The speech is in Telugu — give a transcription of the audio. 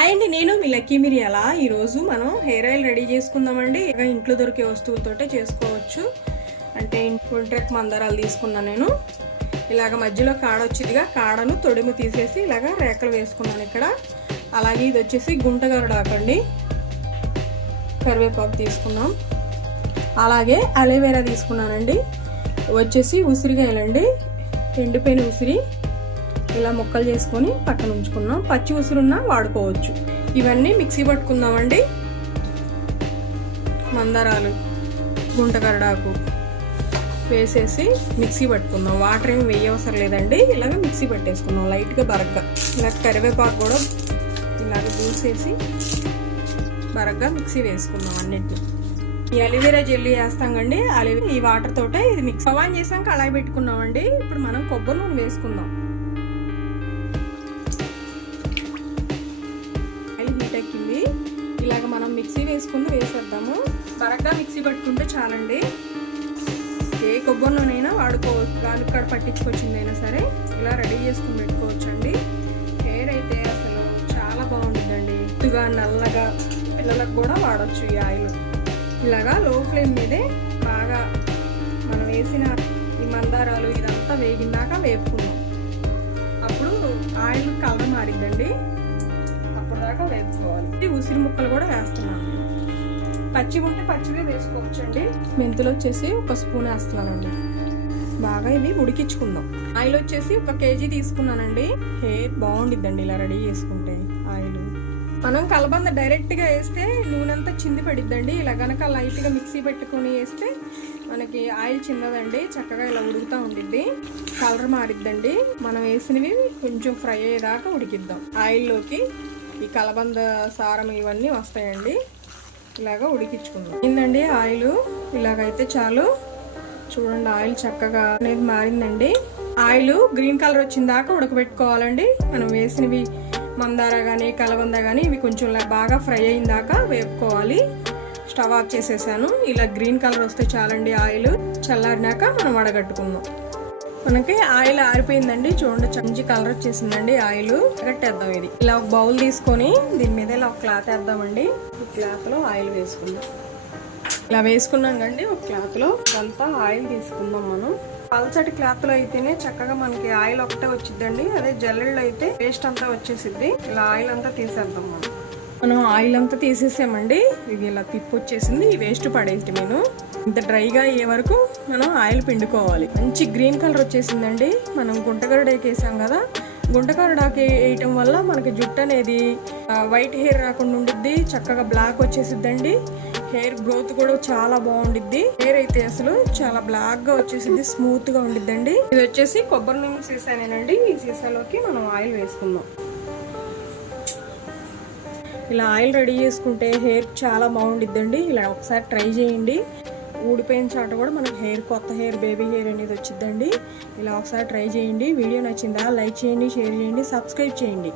హాయ్ అండి నేను మీ లక్కీ మిరియాల? ఈరోజు మనం హెయిర్ ఆయిల్ రెడీ చేసుకుందామండి. ఇక ఇంట్లో దొరికే వస్తువులతోటే చేసుకోవచ్చు. అంటే ఇంట్రెక్ మందారాలు తీసుకున్నాను నేను. ఇలాగ మధ్యలో కాడ వచ్చిందిగా కాడను తొడిము తీసేసి ఇలాగ రేకలు వేసుకున్నాను ఇక్కడ. అలాగే ఇది వచ్చేసి గుంటగరడాకండి కరివేపాకు తీసుకున్నాం. అలాగే అలోవేరా తీసుకున్నానండి. వచ్చేసి ఉసిరికాయలండి ఎండిపోయిన ఉసిరి. ఇలా ముక్కలు చేసుకొని పక్కన ఉంచుకున్నాం. పచ్చి ఉసురున్నా వాడుకోవచ్చు. ఇవన్నీ మిక్సీ పట్టుకుందామండి. మందారాలు గుంటకరడాకు వేసేసి మిక్సీ పట్టుకుందాం. వాటర్ ఏమి వేయవసరం లేదండి. ఇలాగ మిక్సీ పట్టేసుకుందాం. లైట్గా బరగ్గా. ఇలా కరివేపాకు కూడా ఇలాగ దూసేసి బరగ్గా మిక్సీ వేసుకుందాం అన్నిటిని. ఈ అలివేరా జెల్లీ వేస్తాం కండి. అలివే ఈ వాటర్ తోటే ఇది మిక్స్. ఆన్ చేసాక కళాయి పెట్టుకున్నామండి. ఇప్పుడు మనం కొబ్బరి నూనె వేసుకుందాం. వేసుకుని వేసేద్దాము. త్వరగా మిక్సీ పట్టుకుంటే చాలండి. ఏ కొబ్బరి నూనె అయినా వాడుకోవచ్చు గాలిక్కడ పట్టించుకొచ్చిందైనా సరే ఇలా రెడీ చేసుకుని పెట్టుకోవచ్చండి. హెయిర్ అయితే అసలు చాలా బాగుంటుందండి. ఎత్తుగా నల్లగా పిల్లలకు కూడా వాడచ్చు ఈ ఆయిల్. ఇలాగా లో ఫ్లేమ్ మీదే బాగా మనం వేసిన ఈ మందారాలు ఇదంతా వేగిందాక వేపుకున్నాం అప్పుడు ఆయిల్ కలర్ మారిద్దండి. అప్పుడు దాకా వేసుకోవాలి ఉసిరి ముక్కలు కూడా వేస్తాం. పచ్చి ఉంటే పచ్చివే వేసుకోవచ్చండి. మెంతులు వచ్చేసి ఒక స్పూన్ వేస్తున్నానండి. బాగా ఇవి ఉడికించుకుందాం. ఆయిల్ వచ్చేసి ఒక కేజీ తీసుకున్నానండి. హెయిర్ బాగుండిద్దండి ఇలా రెడీ చేసుకుంటే ఆయిల్. మనం కలబంద డైరెక్ట్గా వేస్తే నూనె అంతా చింది పడిద్దండి. ఇలా గనక లైట్గా మిక్సీ పెట్టుకొని వేస్తే మనకి ఆయిల్ చిందదండి చక్కగా ఇలా ఉడుకుతూ ఉండిద్ది. కలర్ మారిద్దండి. మనం వేసినవి కొంచెం ఫ్రై అయ్యేదాకా ఉడికిద్దాం. ఆయిల్లోకి ఈ కలబంద సారం ఇవన్నీ వస్తాయండి. ఇలాగా ఉడికించుకుందాం. ఏందండి ఆయిల్? ఇలాగైతే చాలు. చూడండి ఆయిల్ చక్కగా అనేది మారిందండి. ఆయిల్ గ్రీన్ కలర్ వచ్చిన దాకా ఉడకబెట్టుకోవాలండి. మనం వేసినవి మందార కానీ కలబంద కానీ ఇవి కొంచెం బాగా ఫ్రై అయిన దాకా వేపుకోవాలి. స్టవ్ ఆఫ్ చేసేసాను. ఇలా గ్రీన్ కలర్ వస్తే చాలండి ఆయిల్. చల్లారినాక మనం వడగట్టుకుందాం. మనకి ఆయిల్ ఆరిపోయిందండి. చూడండి మంచి కలర్ వచ్చేసిందండి ఆయిల్. కట్టేద్దాం ఇది. ఇలా ఒక బౌల్ తీసుకొని దీని మీద ఇలా ఒక క్లాత్ వేద్దామండి. ఈ క్లాత్లో ఆయిల్ వేసుకుందాం. ఇలా వేసుకున్నాం కండి ఒక క్లాత్లో అంతా ఆయిల్ తీసుకుందాం మనం. పల్చటి క్లాత్లో అయితేనే చక్కగా మనకి ఆయిల్ ఒకటే వచ్చిందండి అదే జల్లెళ్ళు అయితే పేస్ట్ అంతా వచ్చేసిద్ది. ఇలా ఆయిల్ అంతా తీసేద్దాం మనం. మనం ఆయిల్ అంతా తీసేసామండి. ఇది ఇలా తిప్పి వచ్చేసింది. ఈ వేస్ట్ పడేసి నేను. ఇంత డ్రైగా అయ్యే వరకు మనం ఆయిల్ పిండుకోవాలి. మంచి గ్రీన్ కలర్ వచ్చేసిందండి. మనం గుంటగరుడాకి వేసాం కదా. గుంటగరుడాకి వేయటం వల్ల మనకి జుట్టు అనేది వైట్ హెయిర్ రాకుండా ఉండిద్ది. చక్కగా బ్లాక్ వచ్చేసిద్దండి. హెయిర్ గ్రోత్ కూడా చాలా బాగుండిద్ది. హెయిర్ అయితే అసలు చాలా బ్లాక్గా వచ్చేసింది స్మూత్గా ఉండిద్దండి. ఇది వచ్చేసి కొబ్బరి నూనె సీసానేనండి. ఈ సీసాలోకి మనం ఆయిల్ వేసుకుందాం. ఇలా ఆయిల్ రెడీ చేసుకుంటే హెయిర్ చాలా బాగుండిద్దండి. ఇలా ఒకసారి ట్రై చేయండి. ఊడిపోయిన చాట కూడా మనకు హెయిర్ కొత్త హెయిర్ బేబీ హెయిర్ అనేది వచ్చిద్దండి. ఇలా ఒకసారి ట్రై చేయండి. వీడియో నచ్చిందా? లైక్ చేయండి షేర్ చేయండి సబ్స్క్రైబ్ చేయండి.